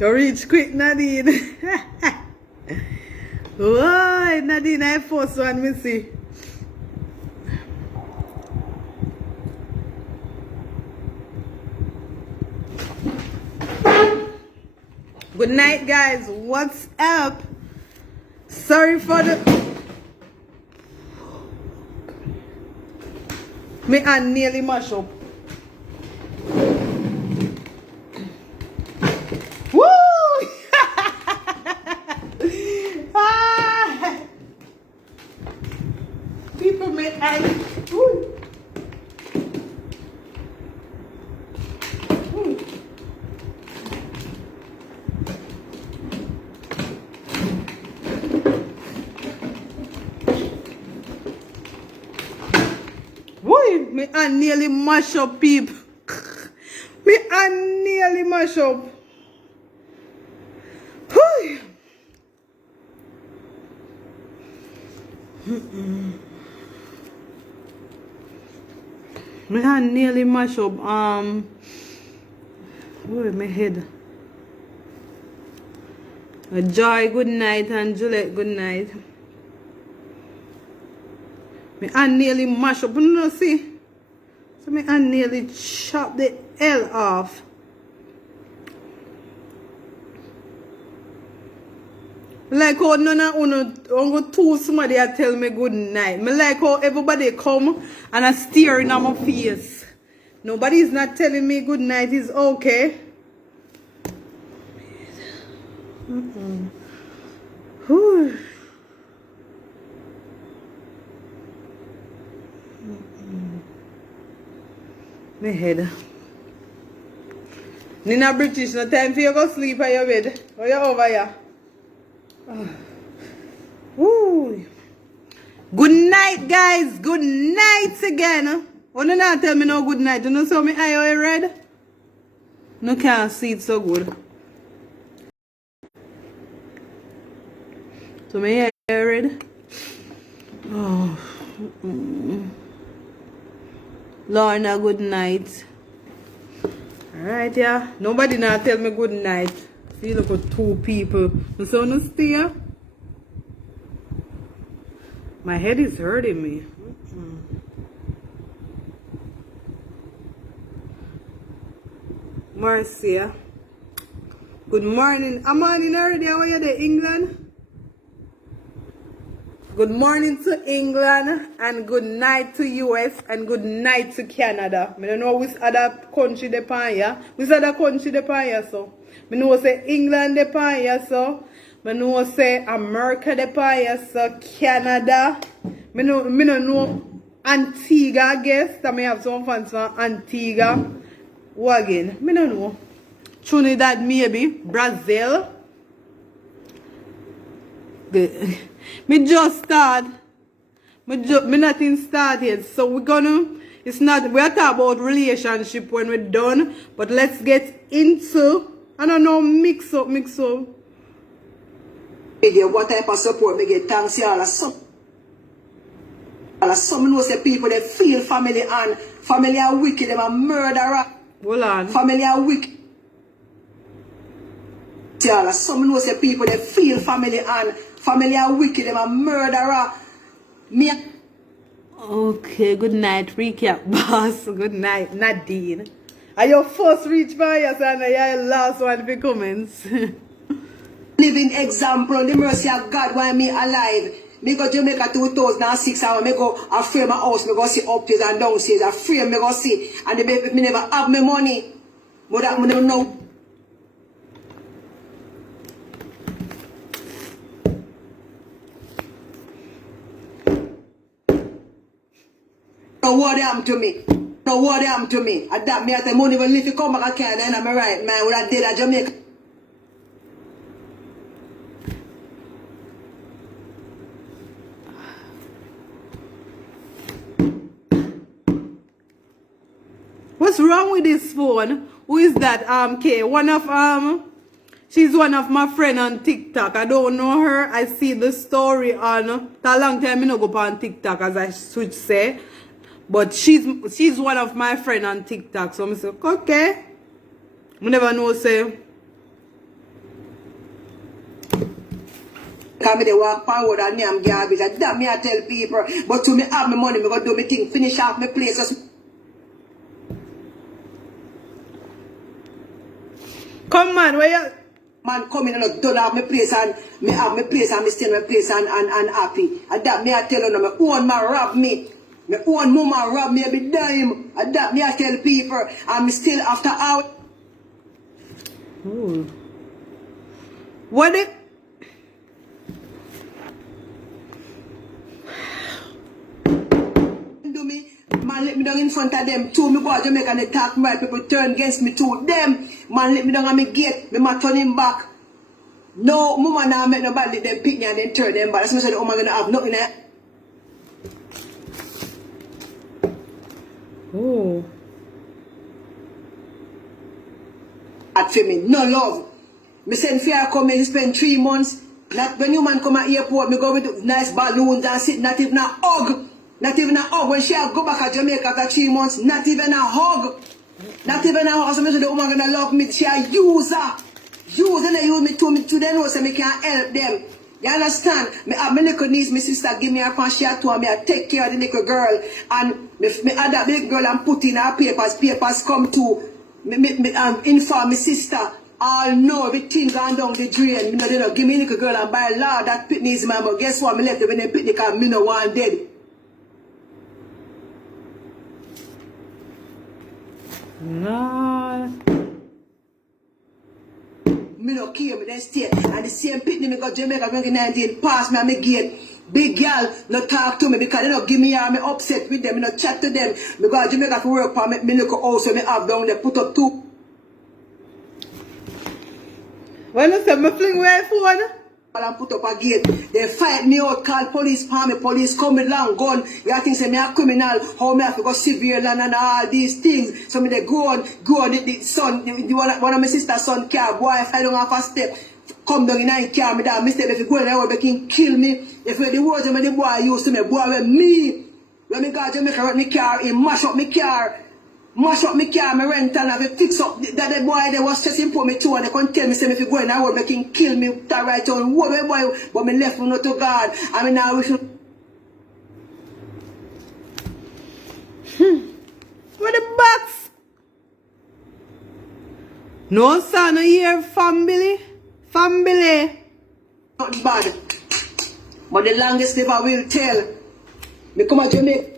You reach quick, Nadine. Why, Nadine, I first one, me see. Good night, guys. What's up? Sorry for the... Me hand nearly mash up. Woo! Ah! People make hand... Woo! Me hand nearly mash up, peep. Me hand nearly mash up. Me hand nearly mash up. Where my head? Joy, good night, and Juliet, good night. Me hand nearly mash up. You know, see? So me hand nearly chop the hell off. Like how none of you two somebody tell me good night. Me like how everybody come and I stare in my face. Nobody is not telling me good night is okay. Whew. My head. Nina British, no time for you to go sleep on your bed. Or you over here? Woo. Good night, guys. Good night again. Oh, no, not tell me no good night. You know, so me eye red? No can't see it so good. So me eye red? Oh. Lorna, good night. Alright, yeah. Nobody now tell me good night. See, look at two people. So no stay. My head is hurting me. Marcia. Good morning. I'm on in already. How are you there, England? Good morning to England and good night to US and good night to Canada. I don't know which other country they pan here. Which other country they pan here, so. I know say England they pan here, so. I know say America they pan here, so. Canada. I don't know Antigua, I guess. I may have some fans from Antigua. What again? I don't know. Trinidad maybe. Brazil. Good. Me just start. Me nothing started. So we're gonna, it's not, we're talking about relationship when we're done. But let's get into, I don't know, mix up. Me get what type of support me get, thanks y'all. Some know say people they feel family and family are wicked, them a murderer. Hold on. Family are wicked. Y'all, some know say people they feel family and family are wicked, them a murderer. Me. Okay, good night. Recap, boss. Good night, Nadine. Are your first reach by us and your last one for comments? Living example, the mercy of God while me alive. Me go Jamaica 2006 and me go a frame my house, me go see upstairs and downstairs. A frame me go see. And me never have me money. But that me never know. No what happened to me. No what happened to me. At that me at the money when if you come back again and I'm right man would have did at Jamaica. What's wrong with this phone? Who is that? K. She's one of my friend on TikTok. I don't know her. I see the story on that long time I no go on TikTok as I should say. But she's one of my friend on TikTok. So I say, okay. I never know say. Because they walk forward and I'm garbage. And that me I tell people. But to me have my money, me go do my thing, finish off my places. Come on, where you? Man come in and don't have my place and me have my place and me stay in my place and happy. And that me I tell you, my own man rob me. My own mama rob me every dime. And that me I tell people. And me still after out. Ooh. What it? Do me, man let me down in front of them too. Me go to Jamaica and they talk right, people turn against me too. Them, man let me down on me gate, me ma turn him back. No, mama now make nobody let them pick me and then turn them back. That's why I said, oh my gonna have nothing there. Oh. At for me, no love. Me send fear come and spend 3 months. Not when you man come at airport, me go with nice balloons and sit, not even a hug. Not even a hug. When she go back to Jamaica after 3 months, not even a hug. Not even a hug. So me say the woman gonna love me. She a user. User they use me to them know so me can help them. You understand? Me have my little niece, my sister give me a pan, she had to me, I take care of the little girl. And me add that little girl and put in her papers. Papers come to me inform my sister. All know everything gone down the drain. Me no they don't give me a little girl and by law that Pitney is my mom. Guess what? Me left it when they Pitney because me no want dead. No. Me no care, me then stay. And the same Pitney me got Jamaica 2019 pass me and me gate. Big girl no talk to me because they don't give me here. Me upset with them. Me no chat to them. Me go to Jamaica for work for me look house when me have down there. Put up 2. When you say me fling away phone? And put up a gate. They fight me out, call police for me. Police come with long gun. You think say me a criminal. How me have to go severe land and all these things. So me they go on the son, one of my sister's son car, boy fly down off a step. Come down in a car, me that mistake. If you go in there, they can kill me. If the words of the boy used to me, boy with me. When me go to Jamaica, run me car, he mash up me car. Mash up my car, my rental, and I fix up that the boy they was stressing for me too, and they couldn't tell me say if you go in that road, they can kill me that right on road, boy, but me left me not to God. I mean now we should. What the box? No son here, family. Family. Not bad. But the longest live I will tell. Me come to Jamaica.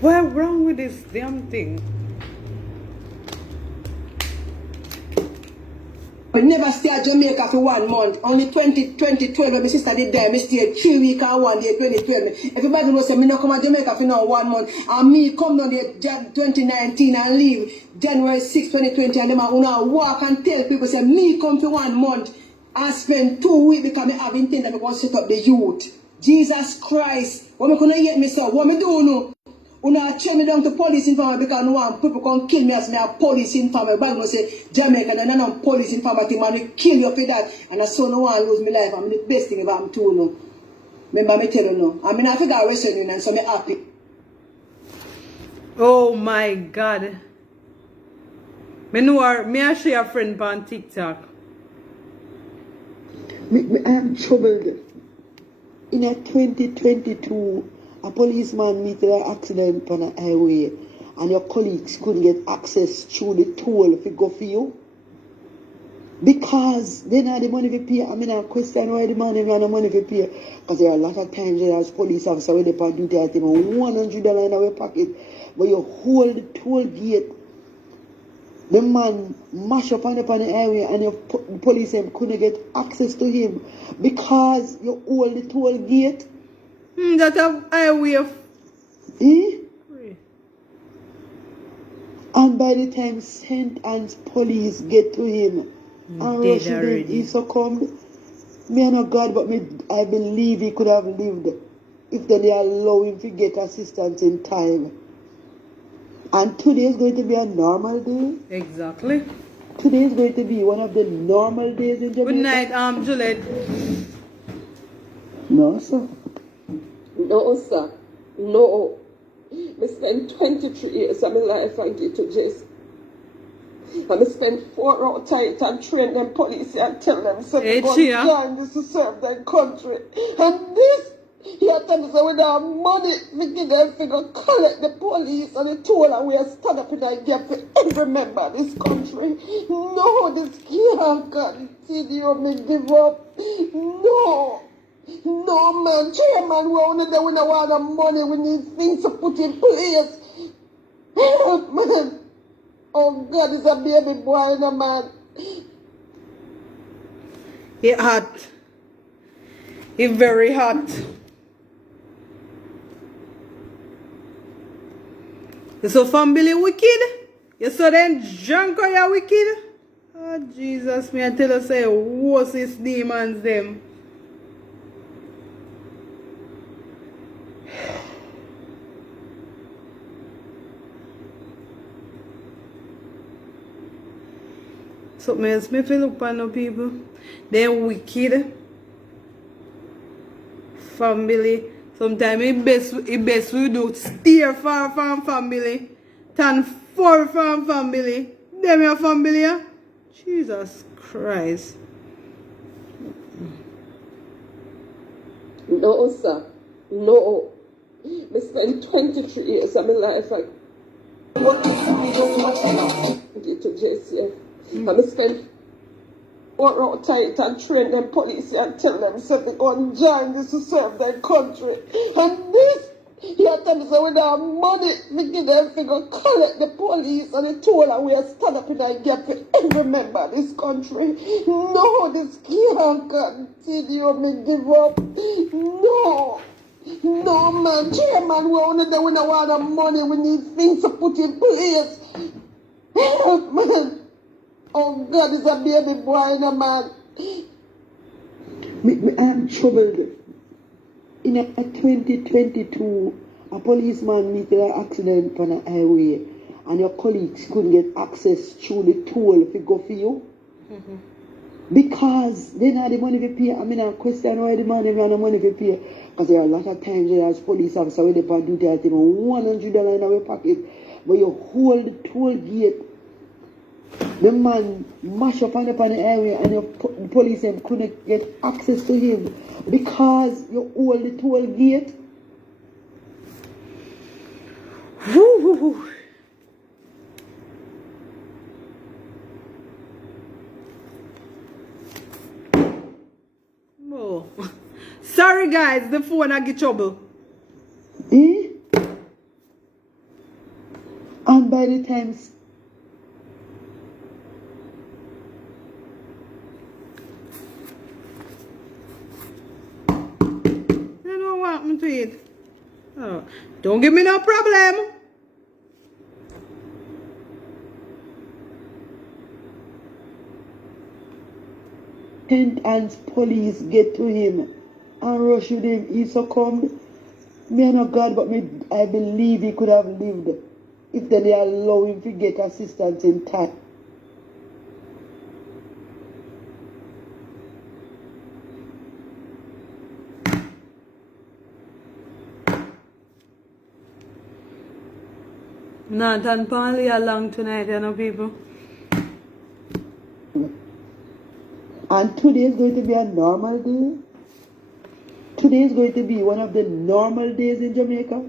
What's wrong with this damn thing? I never stay at Jamaica for 1 month. Only 2012 when my sister did there, I stayed 3 weeks and 1 day 2012. Everybody knows say me not come to Jamaica for now 1 month. And me come down there 2019 and leave January 6, 2020 and them are walk and tell people say me come for 1 month and spend 2 weeks because I have intent that I want to set up the youth. Jesus Christ. What me gonna hear me say? What me do now? Una check me down to police informer because no one people can kill me as me a police informer. But no say Jamaica and then I'm police informer thing man, kill you for that. And I saw no one lose my life. I'm the best thing about I'm too no. Remember me tell you no. I mean I figure I wrestle you and so me happy. Oh my God. Me I share a friend on TikTok. I am troubled. In a 2022, a policeman meet an accident on a highway and your colleagues couldn't get access through the toll if it go for you. Because they don't have the money to pay. I mean, I question why the man have the money to pay. Because there are a lot of times there's police officers where they can do that, $100 in our pocket. But you hold the toll gate. The man mash up on the highway and the police couldn't get access to him because you hold the toll gate. That a highway of... And by the time St. Anne's police get to him and rush him, he succumbed. Me and not God, but I believe he could have lived if they allow him to get assistance in time. And today is going to be a normal day. Exactly. Today is going to be one of the normal days in Jamaica. Good night, Juliet. No, sir. No, sir. No. I spent 23 years of my life and get to jail. And I spent 4 hours tight and train them police and tell them so Hey, they go Chia. join this to serve their country. And this, here tell me so we don't have money, we give them figure collect the police and the toll and we are stand up in a gap for every member of this country. No, this can't continue, me give up. No. No, man, chairman, we only there, we don't want the money, we need things to put in place. Help, man. Oh, God, it's a baby boy, no, man. It hot. It very hot. You saw family wicked? You saw them drunk or you wicked? Oh, Jesus, me I tell you, say, what's these demons, them? Something else me feel look upon no people. They wicked. Family. Sometimes it best we do steer far from family. Than far from family. Them your family, yeah? Jesus Christ. No, sir. No. I spent 23 years of my life and get to JCF. And I spent 4 hours tight and train them police and tell them so they go and join this to serve their country. And this, here tell me so we don't have money, we give them figure collect the police and the toll and we are stand up in a gap for every member of this country. No, this can't continue, me give up. No. No, man, chairman, we only there, we don't want the money, we need things to put in place. Help, man. Oh, God, it's a baby boy, no, man. I am troubled. In a 2022, a policeman meet an accident on a highway and your colleagues couldn't get access through the toll if it go for you. Because they don't have the money to pay. I mean, I question why the man have no money to pay. Because there are a lot of times there's police officers where they can do that, $100 in our pocket. But you hold the toll gate. The man mash up on the area and the police couldn't get access to him because you hold the toll gate. Woo. Oh. Sorry guys, the phone I get trouble. Eh? And by the time You know what happened to it? Oh. Don't give me no problem. and police get to him and rush with him, he succumbed. Me and not God, but I believe he could have lived if they allow him to get assistance in time. Nathan Panley along tonight, you know, people. And today is going to be a normal day. Today is going to be one of the normal days in Jamaica.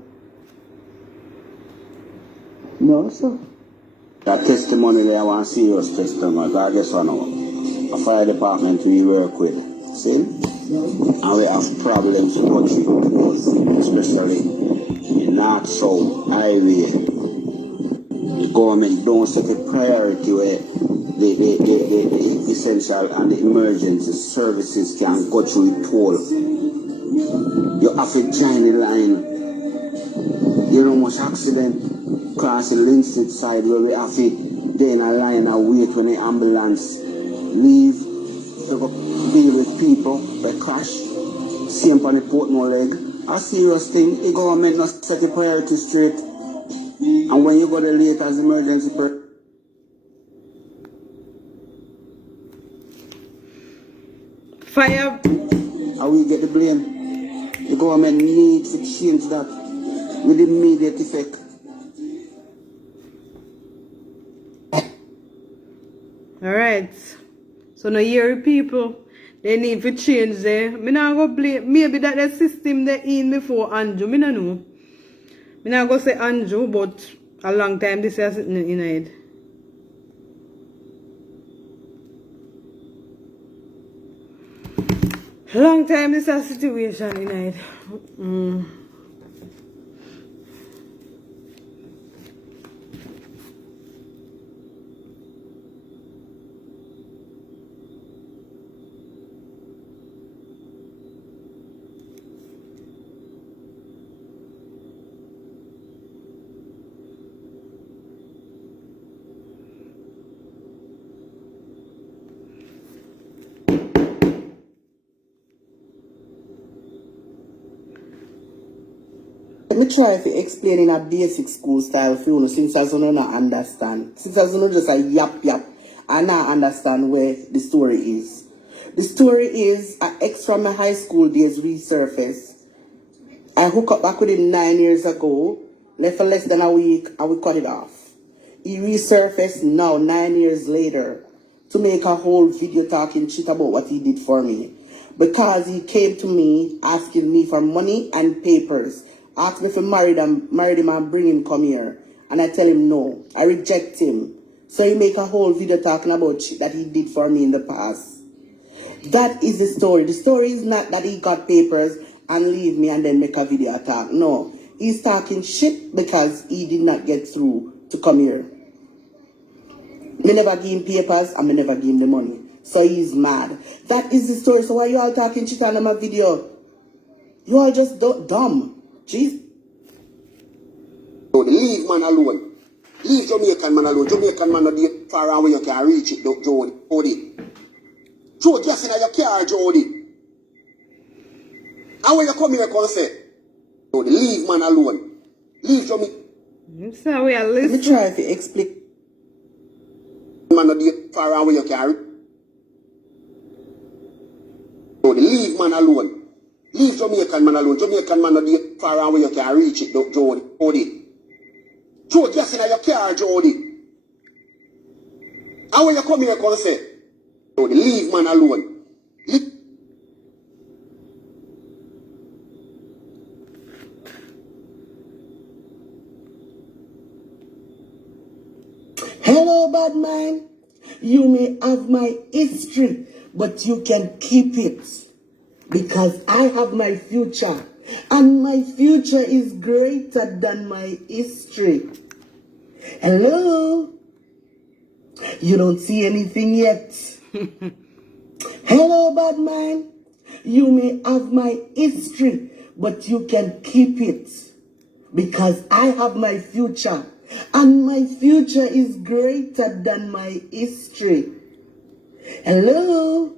No, sir. That testimony there, I want serious testimony. I guess I know. A fire department we work with. See? And we have problems with it, especially in North South Highway. The government don't set a priority where the essential and the emergency services can go through it all. You have to join the line. You know much accident crossing Linstead side where we have to stay in a line and wait when the ambulance leave. You go deal with people, they crash. Same on the Portmore leg. A serious thing, the government not set a priority straight. And when you go there late as emergency person, Fire. how we get the blame? The government needs to change that with immediate effect. Alright. So now here people, they need to change there. Me not go blame, maybe that the system they in before Andrew. Me no know. Me not go say Andrew, but a long time this is sitting in my head. Long time this is a situation in my head. Let me try to explain in a basic school style for you, since as you not understand. Since as you just a yap and not understand where the story is. The story is an ex from my high school days resurfaced. I hooked up back with him 9 years ago, left for less than a week, and we cut it off. He resurfaced now 9 years later to make a whole video talking shit about what he did for me. Because he came to me asking me for money and papers. Asked me if I married him and bring him come here. And I tell him no. I reject him. So he make a whole video talking about shit that he did for me in the past. That is the story. The story is not that he got papers and leave me and then make a video talk. No. He's talking shit because he did not get through to come here. Me never give him papers and me never give him the money. So he's mad. That is the story. So why you all talking shit on my video? You all just dumb. Jeez. Leave man alone. Leave Jamaican man alone. Jamaican man not get far away you can reach it, Jody. Joe, just in your car, Jody. How will you come here and say? Jody, leave man alone. Leave Jamaican. So we are Let me listening. try to explain. Man not get far away you can reach. Jody, leave man alone. Leave Jamaican man alone. Jamaican man not get far away you can reach it, Jody. Joe, just in your car, Jody. How will you come here and say? Jody, leave man alone. Hello, bad man. You may have my history, but you can keep it. Because I have my future. And my future is greater than my history. Hello? You don't see anything yet. Hello, bad man. You may have my history, but you can keep it. Because I have my future. And my future is greater than my history. Hello?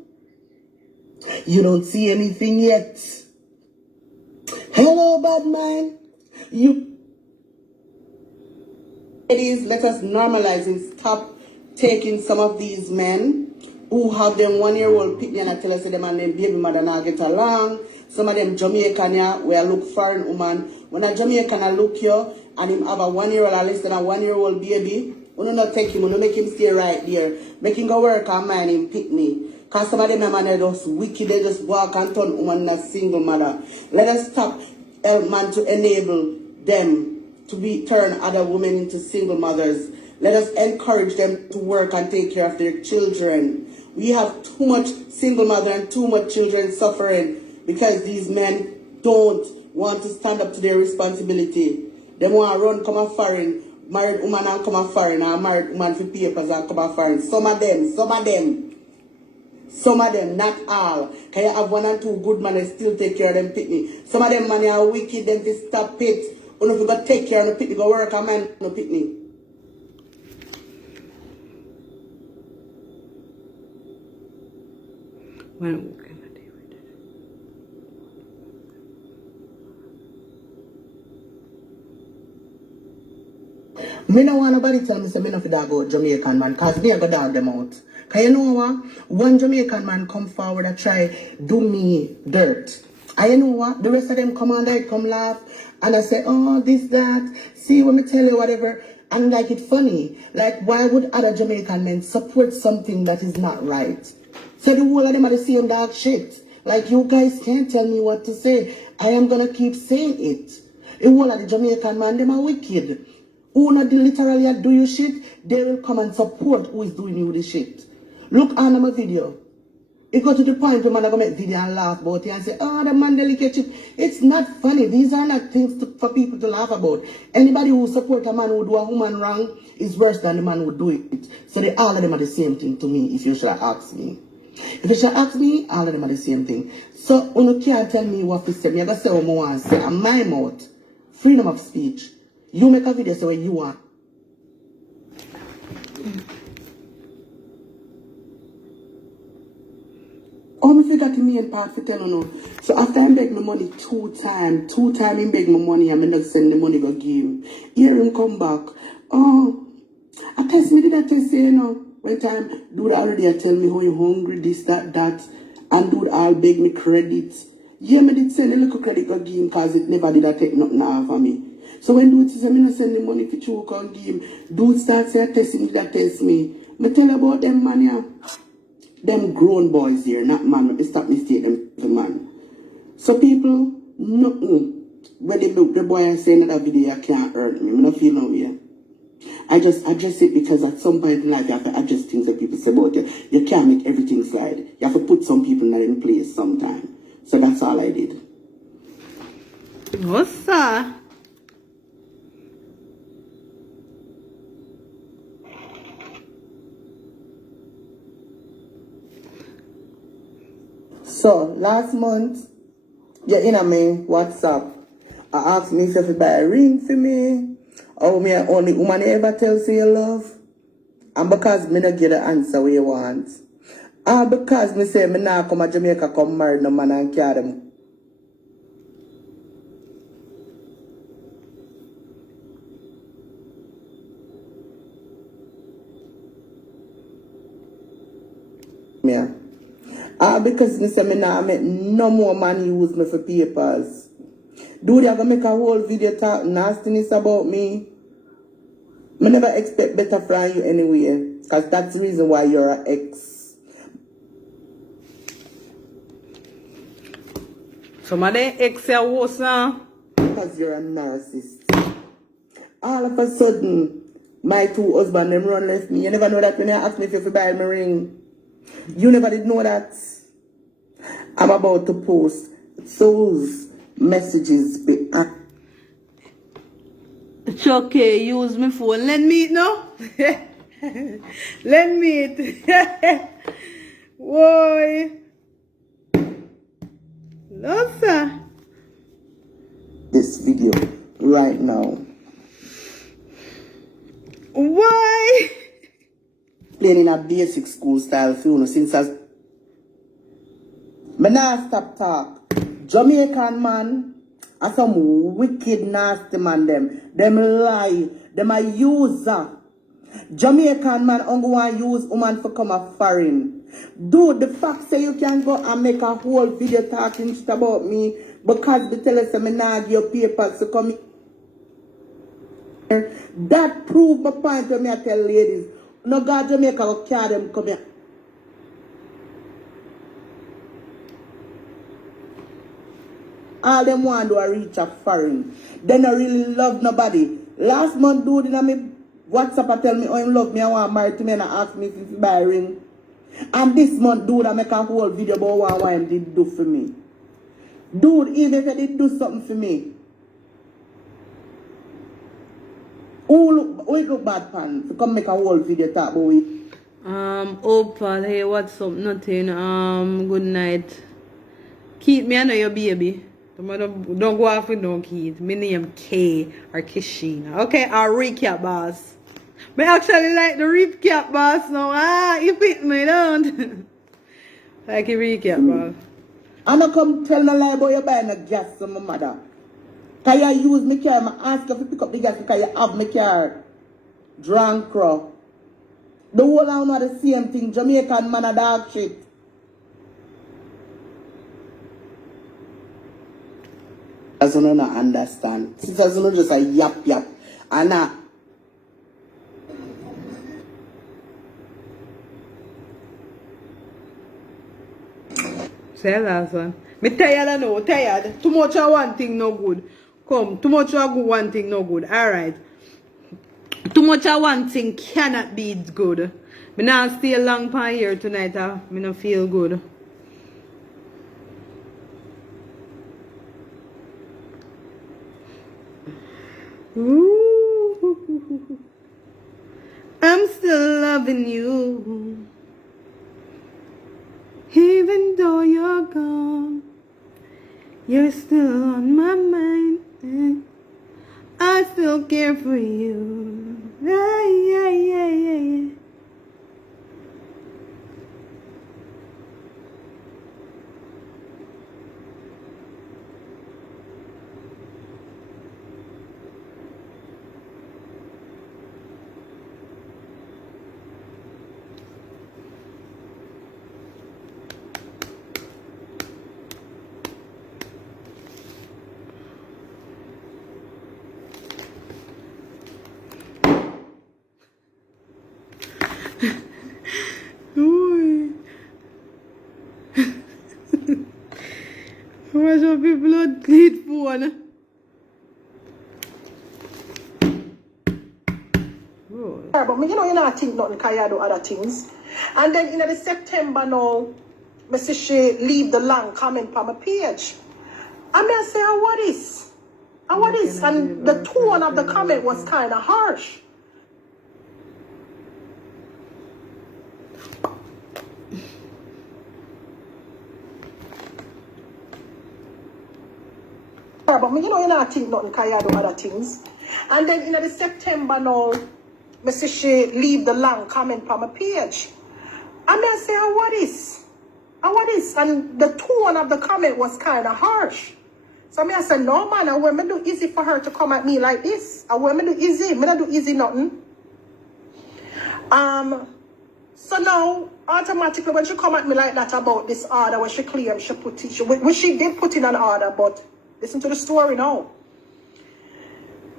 You don't see anything yet. Hello, bad man. Ladies, let us normalize and stop taking some of these men who have them 1 year old picnic and I tell us them and them baby mother not get along. Some of them Jamaican here, where I look foreign woman. When a Jamaican I look here and him have a 1 year old or less than a 1 year old baby, we not take him, we not make him stay right there. Make him go work and mind him picnic. Because some of them man are just wicked, they just walk and turn woman in a single mother. Let us stop man to enable them to be turn other women into single mothers. Let us encourage them to work and take care of their children. We have too much single mother and too much children suffering because these men don't want to stand up to their responsibility. They want to run, come a foreign, married woman and come a foreign, or married woman for papers and come a foreign. Some of them, not all. Can you have 1 and 2 good men and still take care of them picnic? Some of them man are wicked, them to stop it. You know, if you go take care of the picnic, go work and man no picnic. Well, Me no want nobody tell me say me no fi dog out Jamaican man, cause me I go dog them out. Cause you know what? One Jamaican man come forward and try do me dirt. And you know what? The rest of them come on there, come laugh, and I say, oh, this, that, see what me tell you, whatever. And like it funny. Like why would other Jamaican men support something that is not right? So the whole of them are the same dog shit. Like you guys can't tell me what to say. I am gonna keep saying it. The whole of the Jamaican man, them are wicked. Who not literally do you shit, they will come and support who is doing you the shit. Look on my video. It got to the point where man are going to make video and laugh about it and say, oh, the man delicate shit. It's not funny. These are not things for people to laugh about. Anybody who support a man who do a woman wrong is worse than the man who do it. So they all of them are the same thing to me if you should ask me. If you should ask me, all of them are the same thing. So when you can't tell me what to say, me I gotta say what I want to say. And my mouth, freedom of speech. You make a video say what you want. Oh, I forgot the main part for telling you. So after I beg my money two times I beg my money and I not send the money go give him. Here him come back. Oh, I test me, did I test you, you know? One time, dude already tell me how you hungry, this, that, and dude all beg me credit. Yeah, me did send a little credit go give him because it never did I take nothing off of me. So when dude says, I'm not send the money for you can give him, dude starts saying, test him, did I test me? Me tell about them man, yeah. Them grown boys here, not man. They stop mistake them the man. So people, nothing. When they look the boy and say another video, I can't hurt me. I don't feel no way. I just address it because at some point in life you have to adjust things that people say about you. You can't make everything slide. You have to put some people in place sometime. So that's all I did. What's that? So last month, you're in a me WhatsApp. I asked me if you buy a ring for me. Or me only woman you ever tell say you love. And because me not get the answer where you want. And because me say me not come to Jamaica come marry no man and carry them. Yeah. Because me say me nah make no more man use me for papers. Dude, you gonna make a whole video talk nastiness about me. Me never expect better from you anyway. Because that's the reason why you're an ex. Some of them ex are worse now. Because you're a narcissist. All of a sudden, my two husbands them run left me. You never know that when you ask me if you buy my ring. You never did know that. I'm about to post those messages. It's okay, use my phone. Let me eat now. Let me eat. Why? No, sir. This video right now. Why? Playing in a basic school style film since I nah stop talk. Jamaican man are some wicked nasty man them lie. Them a user. Jamaican man only want use woman for come a foreign. Dude, the fact say you can go and make a whole video talking shit about me because they tell us me nah give your papers to come here. That prove my point when me I tell ladies. No God Jamaica will carry them come here. All them want to reach a foreign. They don't really love nobody. Last month, dude, in me WhatsApp, I tell me, oh, him love me, I want to marry to me, and I ask me if he buy a ring. And this month, dude, I make a whole video about what he did do for me. Dude, even if he did do something for me, who look bad pan to come make a whole video talk about it? Opal, hey, what's up? Nothing. Good night. Keith, me, I know your baby. Don't go off with no Keith. My name Kay or Kishina. Okay, I'll recap, boss. I actually like the recap, boss. Now, you fit me, don't. Like a recap, boss. I'm not come tell no lie about you buying a gas to my mother. Can you use my car? I ask you to pick up the gas because you have my car. Drunk crow. The whole of are the same thing. Jamaican man a dog shit. As you don't understand. Sisters you just a yap. And Say last one. Me tired I know, tired. Too much of one thing no good. Come, too much of one thing no good. Alright. Too much of one thing cannot be good. Me not stay long pan here tonight. Me not feel good. Ooh. I'm still loving you. Even though you're gone, you're still on my mind. I still care for you. Yeah. Ooh. Why should be blood bleed phone? But me, you know, you not think nothing because you do other things. And then in the September now, me see she leave the long comment on my page. And I say, oh, what is? And what is? And the tone of the comment was kind of harsh. But me, you know, you not think nothing because you do other things. And then in the September now, me see she leave the long comment on my page. And I say, oh, what is? And what is? And the tone of the comment was kind of harsh. So I said, no man, I will me do easy for her to come at me like this. I will me do easy. Me not do easy nothing. So now, automatically when she come at me like that about this order, when she claimed she put it, when she did put in an order, but listen to the story now.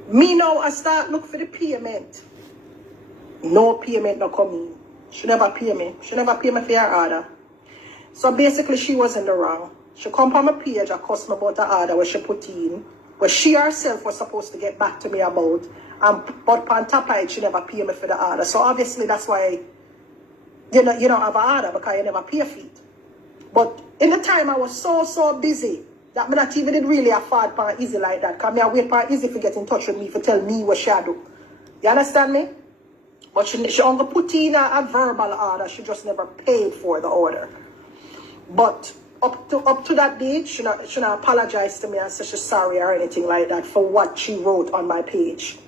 Me now, I start look for the payment. No payment not coming. She never pay me. She never pay me for her order. So basically, she was in the wrong. She come on my page, I cuss me about the order where she put in, where she herself was supposed to get back to me about. But on top of it, she never pay me for the order. So obviously, that's why you don't have an order, because you never pay for it. But in the time, I was so busy that me not even did really afford for Easy like that. Because I wait for Easy to get in touch with me to tell me what she do. You understand me? But she only put in a verbal order. She just never paid for the order. But up to that date, she not apologize to me and say she's sorry or anything like that for what she wrote on my page.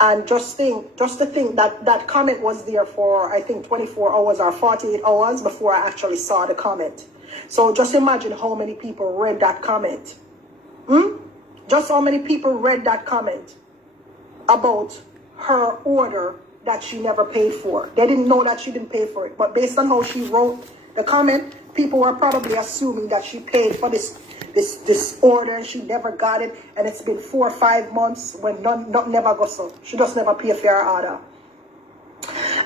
And just to think that comment was there for, I think, 24 hours or 48 hours before I actually saw the comment. So just imagine how many people read that comment. Just how many people read that comment about her order that she never paid for. They didn't know that she didn't pay for it. But based on how she wrote the comment, people were probably assuming that she paid for this order and she never got it. And it's been 4 or 5 months when nothing never goes so. She just never pay for her order.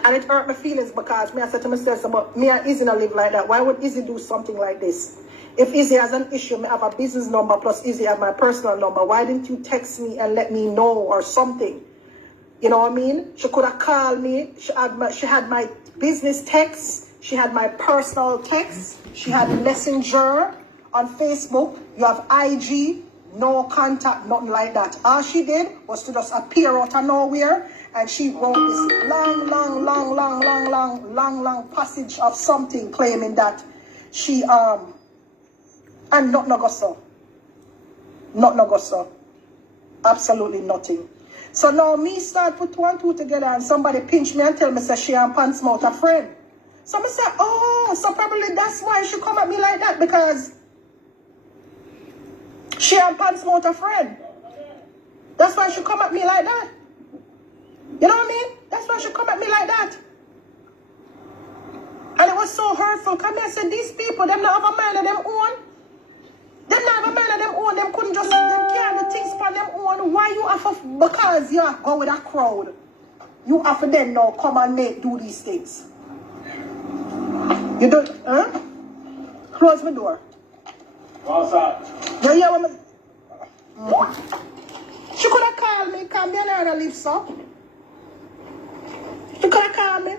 And it hurt my feelings because me, I said to myself, but me and Izzy not live like that. Why would Izzy do something like this? If Izzy has an issue, me have a business number plus Izzy have my personal number. Why didn't you text me and let me know or something? You know what I mean? She could have called me. She had my business text. She had my personal text. She had Messenger on Facebook. You have IG, no contact, nothing like that. All she did was to just appear out of nowhere, and she wrote this long passage of something claiming that she and nothing go so. Nothing go so. Absolutely nothing. So now me start put 2 and 2 together, and somebody pinch me and tell me say she and Pants Mouth a friend. So I say, oh, so probably that's why she come at me like that, because she and Pants Mouth a friend. That's why she come at me like that. You know what I mean? That's That's why she come at me like that. And it was so hurtful. Come here, I said, these people, them not have a mind of them own. Them not have a mind of them own. Them couldn't just, them can't do things for them own. Why you have to, because you have to go with a crowd. You have to then now come and do these things. You don't, huh? Close my door. What's up? You hear what me? She could have called me, come here and leave, so. She could have called me.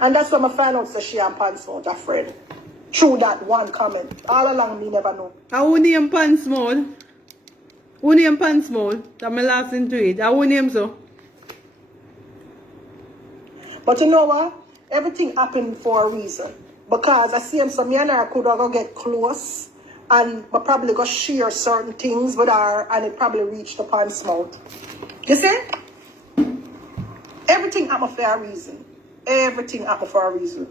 And that's when I find out that she and Pants Mode are friends. Through that one comment. All along, me never know. Who name Pants Mode? Who name Pants Mode? That my last into it. Who name so? But you know what? Everything happened for a reason. Because I see him, so me and her could go get close. And I probably go share certain things with her. And it probably reached the Pants Mode. You see? Everything happened for a reason. Everything happened for a reason.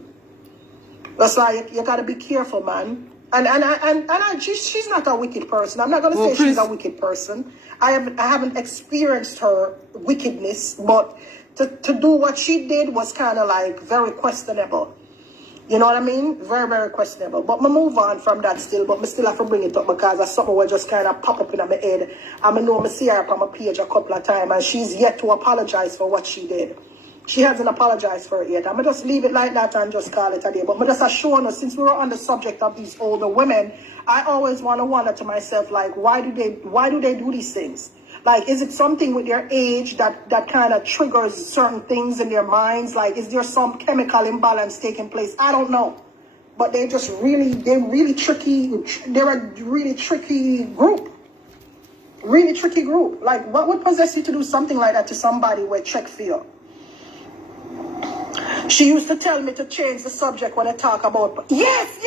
That's why you gotta be careful, man. And she's not a wicked person. I'm not gonna say she's a wicked person. I haven't experienced her wickedness, but to do what she did was kind of like very questionable. You know what I mean? Very, very questionable. But I move on from that still, but I still have to bring it up because that's something will just kind of pop up in my head. I know I see her up on my page a couple of times, and she's yet to apologize for what she did. She hasn't apologized for it yet. I'm going to just leave it like that and just call it a day. But I'm just assuring us, since we were on the subject of these older women, I always want to wonder to myself, like, why do they do these things? Like, is it something with their age that kind of triggers certain things in their minds? Like, is there some chemical imbalance taking place? I don't know. But they're really tricky. They're a really tricky group. Really tricky group. Like, what would possess you to do something like that to somebody with check feel? She used to tell me to change the subject when I talk about, yes.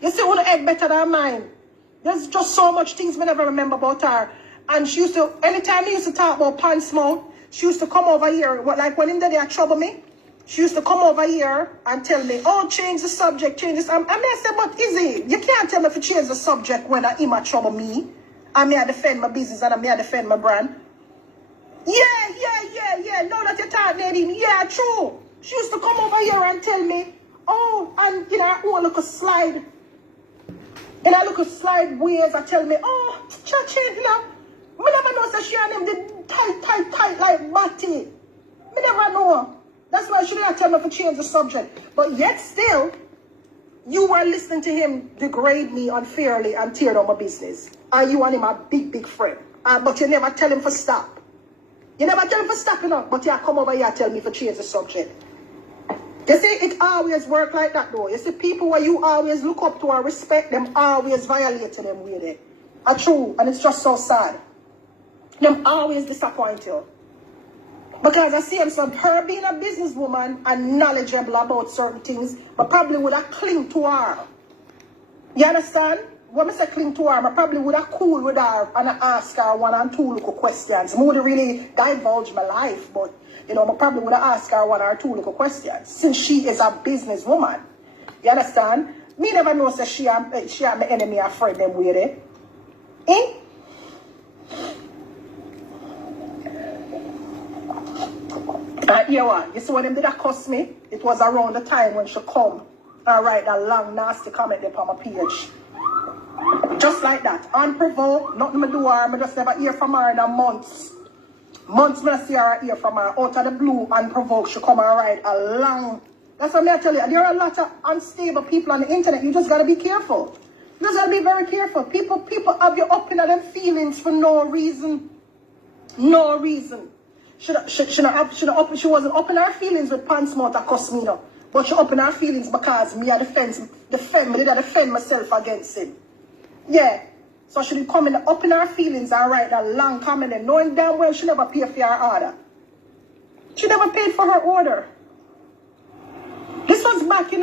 You see, what egg better than mine. There's just so much things I never remember about her. And she used to, anytime we used to talk about Pants Mode, she used to come over here, like when in the day trouble me, she used to come over here and tell me, oh, change the subject, change this. I mean, I said, but Izzy, you can't tell me to change the subject when I trouble me. And me I defend my business and me I defend my brand. Yeah. Now that you're talking, Nadine, yeah, true. She used to come over here and tell me, oh, and I want to look a slide. And I look at slide ways and tell me, oh, cha-change, Me never know that she and him did tight like batty. Me never know. That's why she didn't tell me to change the subject. But yet still, you were listening to him degrade me unfairly and tear down my business. And you and him a big friend. But you never tell him to stop. You never tell him to stop, but you come over here and tell me to change the subject. You see, it always work like that, though. You see, people where you always look up to or respect them, always violating them with it. That's true, and it's just so sad. Them always disappoint you. Because I see him, so her being a businesswoman and knowledgeable about certain things, but probably would have cling to her. You understand? When I say cling to her, I probably would have cool with her and ask her one and two little questions. I would have really divulged my life, but I probably would have asked her one or two little questions. Since she is a businesswoman. You understand? Me never know that she and my enemy are friend them with it. Eh? You see when them did that cuss me? It was around the time when she come and write that long nasty comment there on my page. Just like that. Unprovoked, nothing I do her. I just never hear from her in a months. Months when I see her hear from her. Out of the blue, unprovoked, she come and write a long. That's what I tell you. There are a lot of unstable people on the internet. You just got to be careful. You just got to be very careful. People have you up in them feelings for no reason. No reason. She wasn't up in her feelings with Pants Mouth or cuss me, no. But she up in her feelings because me I defend myself against him. Yeah. So she didn't come up in her feelings and write that long comment and knowing damn well she never paid for her order. She never paid for her order. This was back in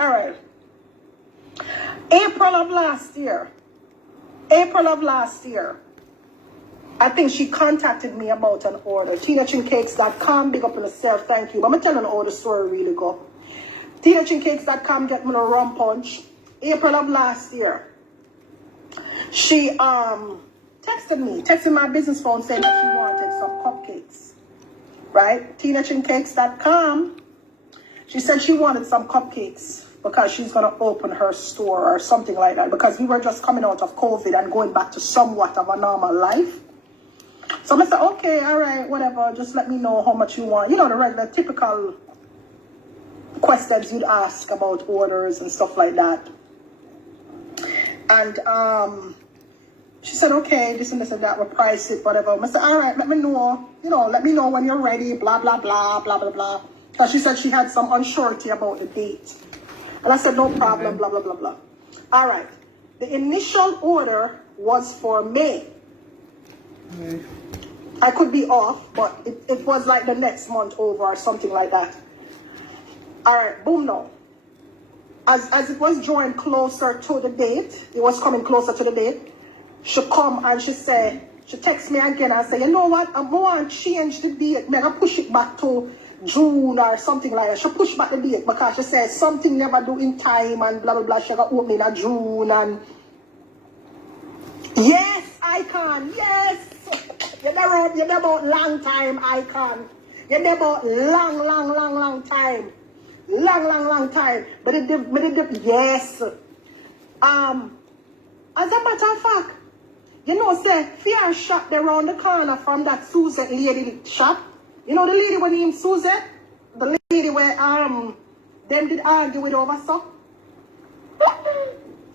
alright. April of last year. I think she contacted me about an order. TinaChinCakes.com, big up on herself, thank you. But I'm telling you how the story really go. TinaChinCakes.com get me a rum punch. April of last year. She texted my business phone saying that she wanted some cupcakes, right? TinaChinCakes.com. She said she wanted some cupcakes because she's going to open her store or something like that, because we were just coming out of COVID and going back to somewhat of a normal life. So I said, okay, all right, whatever, just let me know how much you want. You know, the regular typical questions you'd ask about orders and stuff like that. And she said, okay, this and this and that, we'll price it, whatever. I said, all right, let me know, let me know when you're ready, blah, blah, blah, blah, blah, blah. Because she said she had some unsurety about the date. And I said, no problem, blah, blah, blah, blah. All right. The initial order was for May. I could be off, but it was like the next month over or something like that. All right, boom, no. As it was drawing closer to the date, it was coming closer to the date, she come and she texts me again and say, you know what, I'm going to change the date. I'm going to push it back to June or something like that. She pushed back the date because she said something never do in time and blah, blah, blah. She got opening in June and... Yes, Icon, yes. You're there about long time, Icon. You're there about long time. Long time. But yes. As a matter of fact, say, fear shop there around the corner from that Suzette lady shop. You know the lady when named Suzette? The lady where them did argue with over stuff.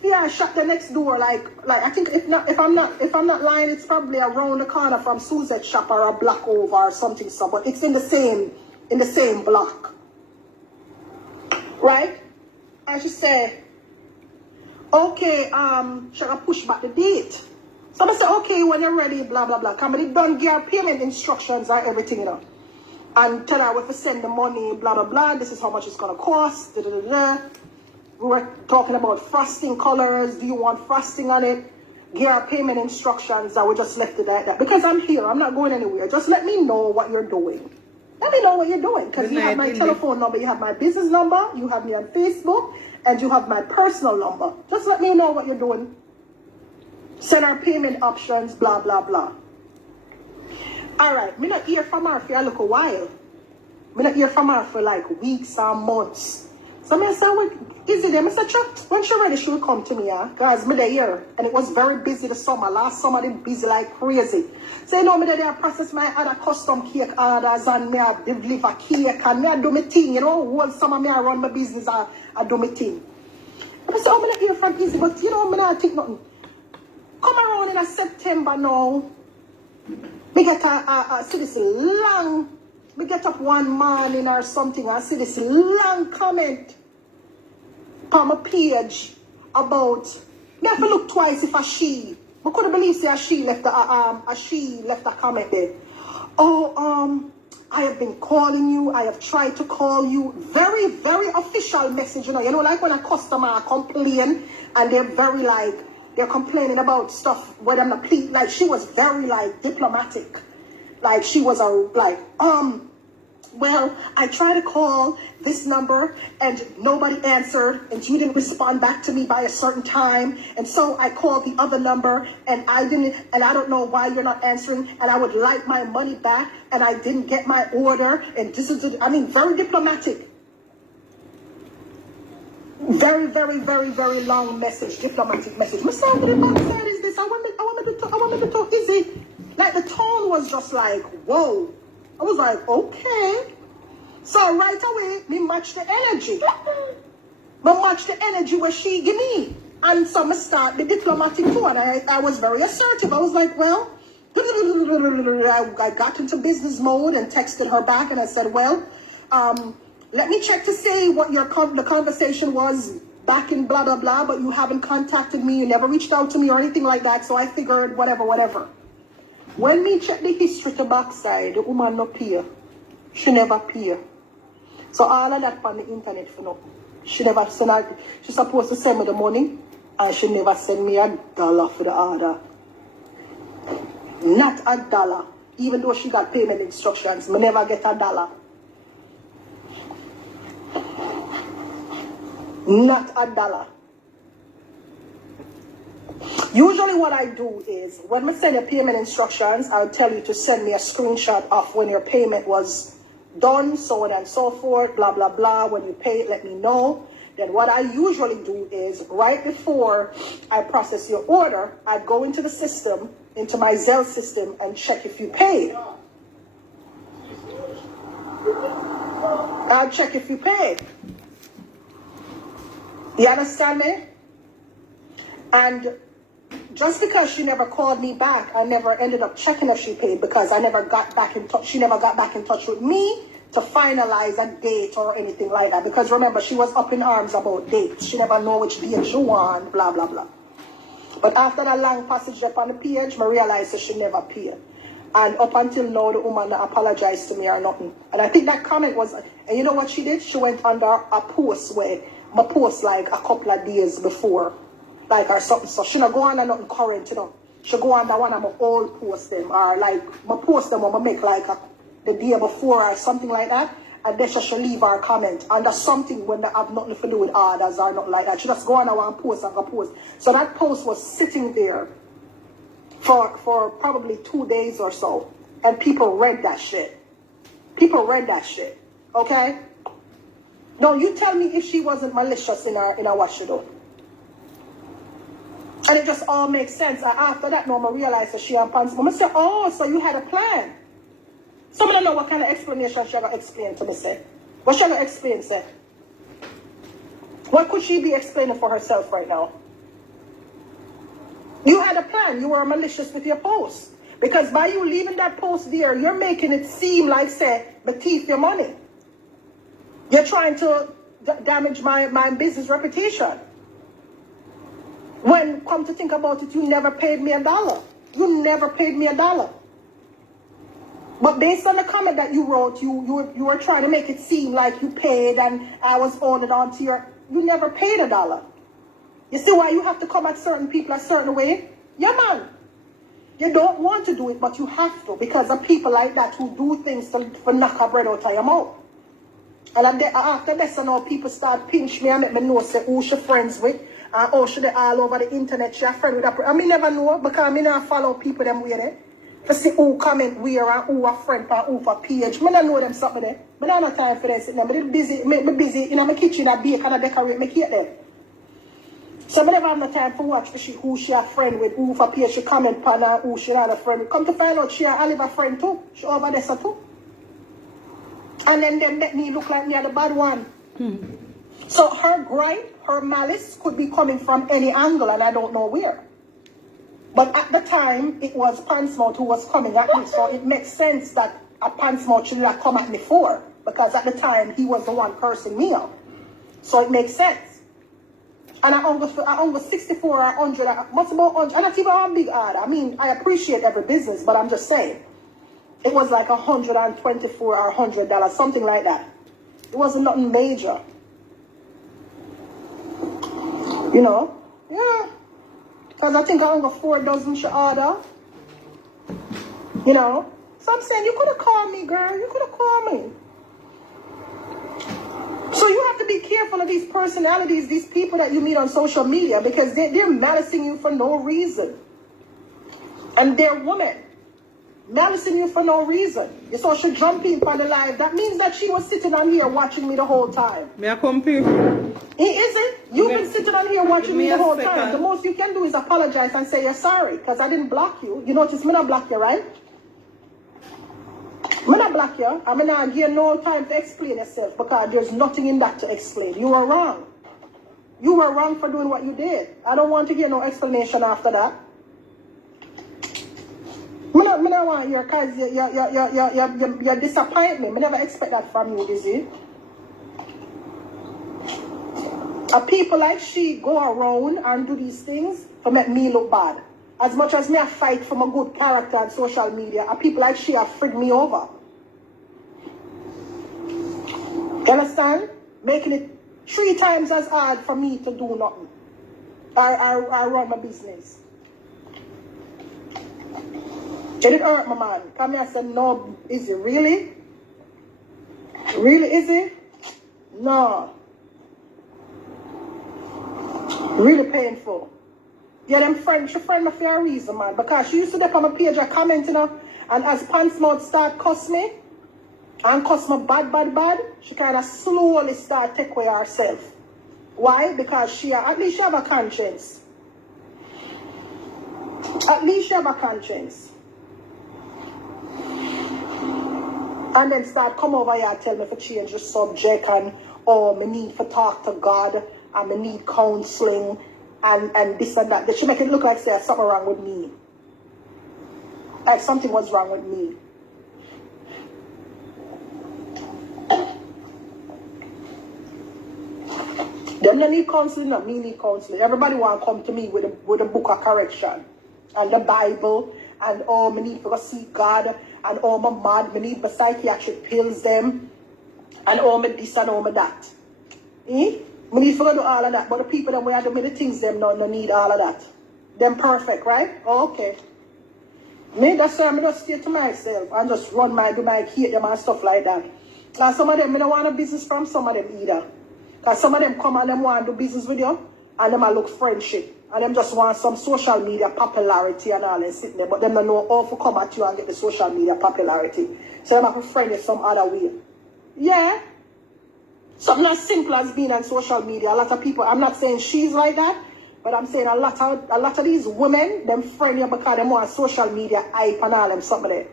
Fear shop the next door, like I think if I'm not lying, it's probably around the corner from Suzette shop or a block over or something so, but it's in the same block. Right? And she said, okay, should I push back the date? So I said, okay, when you're ready, blah, blah, blah. Come and done give her payment instructions or everything, And tell her if to send the money, blah, blah, blah. This is how much it's going to cost. Da, da, da, da. We were talking about frosting colors. Do you want frosting on it? Give her payment instructions. I would just left it at that. Because I'm here. I'm not going anywhere. Just let me know what you're doing. Let me know what you're doing. Because you have my telephone number. You have my business number. You have me on Facebook. And you have my personal number. Just let me know what you're doing. Send her payment options, blah, blah, blah. All right. Me not hear from her for a little while. Me not hear from her for like weeks or months. So I said, what is it there? I said, when she's ready, she will come to me, because I'm there. And it was very busy this summer. Last summer, they busy like crazy. So you know, me there process my other custom cake orders and me I deliver cake and me I do my thing, Whole summer me I run my business, I do my thing. I said, I'm not hear from Easy, but me not think nothing. Come around in September now. We get see this long, we get up one morning or something and see this long comment on my page about, me have to look twice if a she. I couldn't believe say a she left a comment there. Oh, I have been calling you, I have tried to call you. Very, very official message, like when a customer complain and they're very like, they're complaining about stuff where they're not pleased. Like she was very like diplomatic. Like she was well, I tried to call this number and nobody answered and you didn't respond back to me by a certain time. And so I called the other number and I don't know why you're not answering and I would like my money back and I didn't get my order. And this is, very diplomatic. Very, very, very, very long message, diplomatic message. My son, what is this? I want me to talk. Is it? Like the tone was just like, whoa. I was like, okay. So right away, me match the energy. Me match the energy where she give me. And so I start the diplomatic tone. I was very assertive. I was like, well, I got into business mode and texted her back and I said, well, let me check to see what the conversation was back in blah, blah, blah, but you haven't contacted me. You never reached out to me or anything like that. So I figured whatever. When me check the history to backside, the woman no pay. She never pay. So all of that on the internet for no. She never send she's supposed to send me the money and she never send me $1 for the order. Not $1. Even though she got payment instructions, me never get $1. Not $1. Usually what I do is, when I send your payment instructions, I'll tell you to send me a screenshot of when your payment was done, so on and so forth, blah, blah, blah. When you pay it, let me know. Then what I usually do is, right before I process your order, I go into the system, into my Zelle system, and check if you paid. I'll check if you paid. You understand me? And just because she never called me back, I never ended up checking if she paid, because I never got back in touch. She never got back in touch with me to finalize a date or anything like that. Because remember, she was up in arms about dates. She never know which date she want, blah, blah, blah. But after that long passage up on the page, I realized that she never paid. And up until now, the woman apologized to me or nothing. And I think that comment was, and you know what she did? She went under a post where my post like a couple of days before, like or something. So she not go on and nothing current, you know. She go on that one of my old post them, or like my post them when I make like the day before or something like that. And then she should leave her comment. And that's something when they have nothing to do with orders or nothing like that. She just go on that one post and go post. So that post was sitting there for probably 2 days or so. And people read that shit. People read that shit. Okay? No, you tell me if she wasn't malicious in her what she do. And it just all makes sense. And after that, no, I realized that she and Pants. I say, oh, so you had a plan. So I don't know what kind of explanation she gonna explain to me, say. What she gonna explain, say? What could she be explaining for herself right now? You had a plan. You were malicious with your post. Because by you leaving that post there, you're making it seem like, say, the thief your money. You're trying to damage my business reputation. When, come to think about it, you never paid me $1. You never paid me $1. But based on the comment that you wrote, you were trying to make it seem like you paid and I was holding on to your... You never paid $1. You see why you have to come at certain people a certain way? Yeah, man. You don't want to do it, but you have to, because of people like that who do things for knock a bread out of your mouth. And after this, I know people start pinch me and make me know say who she friends with, and oh, she all over the internet, she a friend with that. I mean, never know, because I not follow people them way there. To see who comment where and who a friend and who for page. I don't know them something there. I don't have time for this. I'm busy, busy in my kitchen, I bake and I decorate my cake there. So I never have no time for watch for who she a friend with, who for page she comment on, and who she not a friend with. Come to find out she a Oliver friend too. She over there so too. And then they make me look like me are the bad one. So her gripe, her malice could be coming from any angle, and I don't know where. But at the time, it was Pantsmouth who was coming at me, so it makes sense that a Pantsmouth should have come at me for, because at the time, he was the one cursing me out. So it makes sense. And I own 64 or 100, what's about 100, and not even a big order. I mean, I appreciate every business, but I'm just saying. It was like $124 or $100, something like that. It wasn't nothing major. You know? Yeah. Because I think I only got 4 dozen she order. You know? So I'm saying, you could have called me, girl. You could have called me. So you have to be careful of these personalities, these people that you meet on social media, because they're malicing you for no reason. And they're women. Malicing you for no reason. You saw she jumping on the live. That means that she was sitting on here watching me the whole time. May I come here? It isn't. You've been sitting on here watching me the whole time. The most you can do is apologize and say you're sorry, because I didn't block you. You notice me not block you, right? Me not block you. I'm not give no time to explain yourself, because there's nothing in that to explain. You were wrong. You were wrong for doing what you did. I don't want to hear no explanation after that. I don't want you, because you disappoint me. I never expect that from you, Dizzy. People like she go around and do these things to make me look bad. As much as me I fight for my good character on social media, people like she have frigged me over. You understand? Making it 3 times as hard for me to do nothing. I run my business. It hurt my man. Come here and said, no, is it really? Really, is it? No. Really painful. Yeah, she friend me for a reason, man. Because she used to dip on my page and comment, you know, and as Pants Mouth start cuss me, and cuss me bad, she kind of slowly start take away herself. Why? Because at least she have a conscience. At least she have a conscience. And then start come over here and tell me to change the subject and me need to talk to God and me need counseling and this and that. She make it look like there's something wrong with me. Like something was wrong with me. Them don't need counseling, not me need counseling. Everybody want to come to me with a book of correction and the Bible and me need to go see God and me mad, me need the psychiatric pills them and me this and me that. Me need to go do all of that, but the people that we are doing the things them no need all of that. Them perfect, right? Okay. Me that's why I just stay to myself and just do my hate them and stuff like that. And some of them, I don't want a business from some of them either. Because some of them come and them want to do business with you and them look friendship. And them just want some social media popularity and all and sitting there. But them don't know how to come at you and get the social media popularity. So them have to friend you some other way. Yeah. Something as simple as being on social media. A lot of people, I'm not saying she's like that, but I'm saying a lot of these women, them friend you because they want social media hype and all them something there.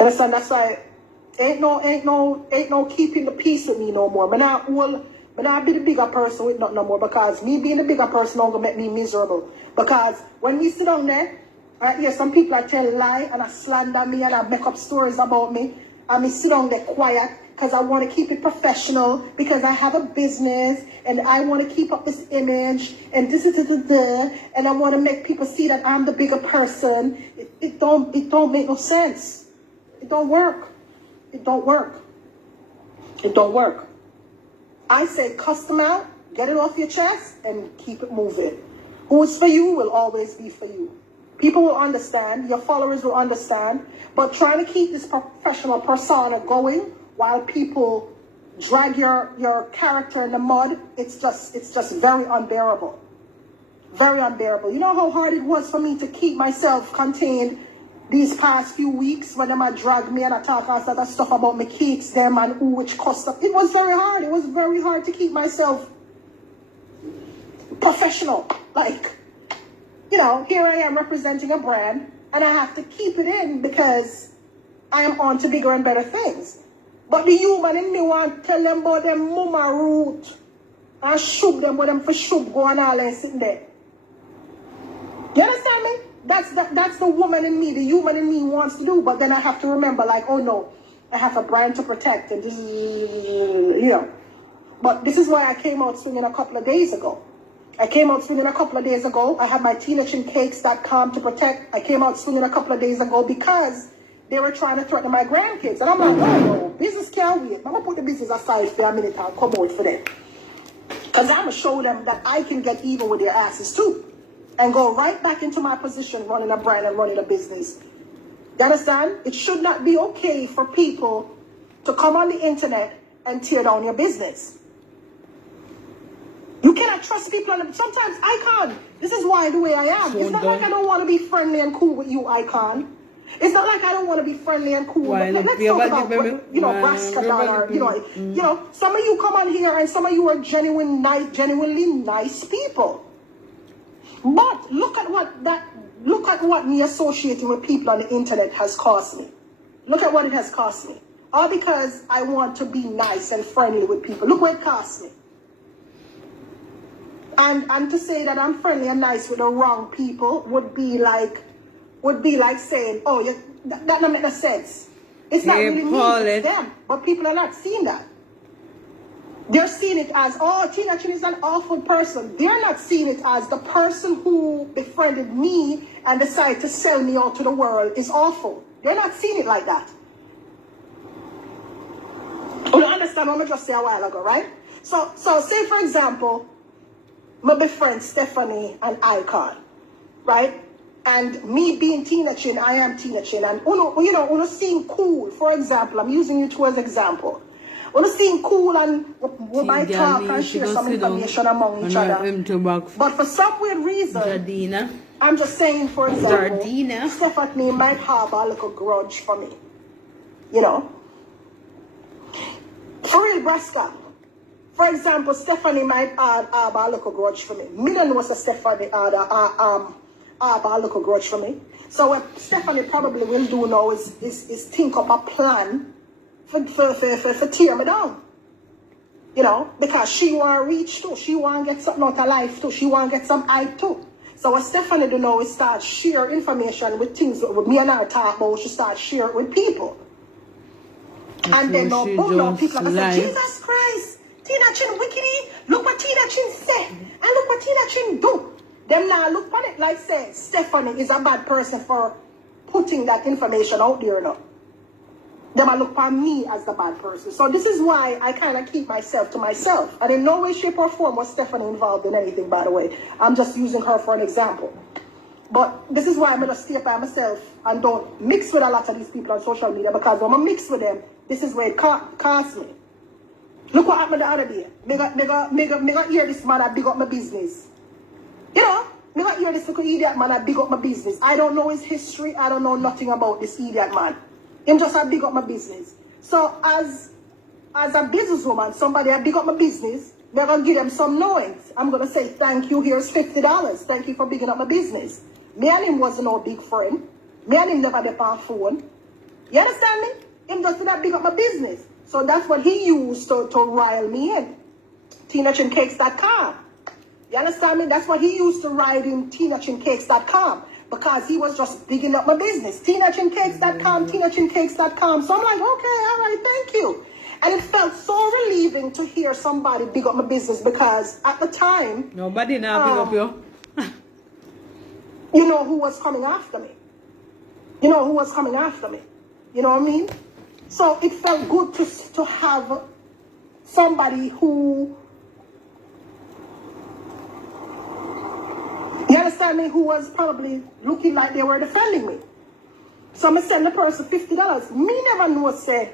Understand? That's why ain't no keeping the peace with me no more. But now be the bigger person with nothing no more because me being the bigger person don't gonna make me miserable. Because when we sit down there, I hear some people I tell lie and I slander me and I make up stories about me. And me sit down there quiet because I want to keep it professional because I have a business and I want to keep up this image and and I want to make people see that I'm the bigger person. It don't make no sense. It don't work. It don't work. It don't work. I say cuss them out, get it off your chest, and keep it moving. Who's for you will always be for you. People will understand, your followers will understand, but trying to keep this professional persona going while people drag your character in the mud, it's just very unbearable. Very unbearable. You know how hard it was for me to keep myself contained these past few weeks when they might drag me and I talk all that stuff about my kids, them and who which cost up. It was very hard. It was very hard to keep myself professional. Like, you know, here I am representing a brand and I have to keep it in because I am on to bigger and better things. But the human in me want to tell them about them mama root and shoot them with them for shoot go and all and sitting there. You understand me? That's the woman in me, the human in me wants to do, but then I have to remember, like, oh no, I have a brand to protect, and this is, you know. But this is why I came out swinging a couple of days ago. I had my TeenaChinCakes.com to protect. I came out swinging a couple of days ago because they were trying to threaten my grandkids. And I'm like, no, business can't wait. I'm going to put the business aside for a minute and come out for them. Because I'm going to show them that I can get even with their asses too. And go right back into my position running a brand and running a business. You understand? It should not be okay for people to come on the internet and tear down your business. You cannot trust people. Sometimes I can't. This is why the way I am. It's not like I don't want to be friendly and cool with you, Icon. It's not like I don't want to be friendly and cool. Let's talk about, basketball or, you know, some of you come on here and some of you are genuinely nice people. But look at what me associating with people on the internet has cost me. Look at what it has cost me. All because I want to be nice and friendly with people. Look what it cost me. And to say that I'm friendly and nice with the wrong people would be like saying, oh, that doesn't make no sense. It's not really me, it's them. But people are not seeing that. They're seeing it as, oh, Tina Chin is an awful person. They're not seeing it as the person who befriended me and decided to sell me out to the world is awful. They're not seeing it like that. You understand what I just said a while ago, right? So say, for example, my befriend Stephanie and Icon, right? And me being Tina Chin, I am Tina Chin. And uno seem cool. For example, I'm using you two as example. wanna seem cool and we might See, talk girl, and she share go some sit down information among each on her other. empty back. But for some weird reason, Jardina. I'm just saying, for example, Jardina. Stephanie might have a little grudge for me. You know? For real, Braska. For example, Stephanie might have a little grudge for me. Me don't know what Stephanie have a little grudge for me. So what Stephanie probably will do now is think up a plan for tear me down. You know, because she want to reach too. She want to get something out of life too. She want to get some hype too. So what Stephanie do now is start share information with things with me and her talk about. She start share it with people. And then now, boom, now people are say, Jesus Christ, Tina Chin wickedy. Look what Tina Chin say. And look what Tina Chin do. Them now look at it like say Stephanie is a bad person for putting that information out there now. Them look upon me as the bad person. So this is why I kind of keep myself to myself. And in no way, shape, or form was Stephanie involved in anything, by the way. I'm just using her for an example. But this is why I'm going to stay by myself and don't mix with a lot of these people on social media, because when I mix with them, this is where it costs me. Look what happened the other day. Me got hear this man that big up my business. You know, me got hear this little idiot man that big up my business. I don't know his history. I don't know nothing about this idiot man. Him just a big up my business. So as a businesswoman, somebody that big up my business, they're going to give them some knowings. I'm going to say, thank you, here's $50. Thank you for bigging up my business. Me and him wasn't no big friend. Me and him never did on phone. You understand me? Him just did not big up my business. So that's what he used to rile me in. TinaChinCakes.com. You understand me? That's what he used to ride in TinaChinCakes.com. Because he was just bigging up my business. TinaChinCakes.com, TinaChinCakes.com. So I'm like, okay, all right, thank you. And it felt so relieving to hear somebody big up my business, because at the time, Nobody now big up you. you know who was coming after me. You know who was coming after me. You know what I mean? So it felt good to have somebody who, you understand me, who was probably looking like they were defending me. So I'm going to send the person $50. Me never know, say,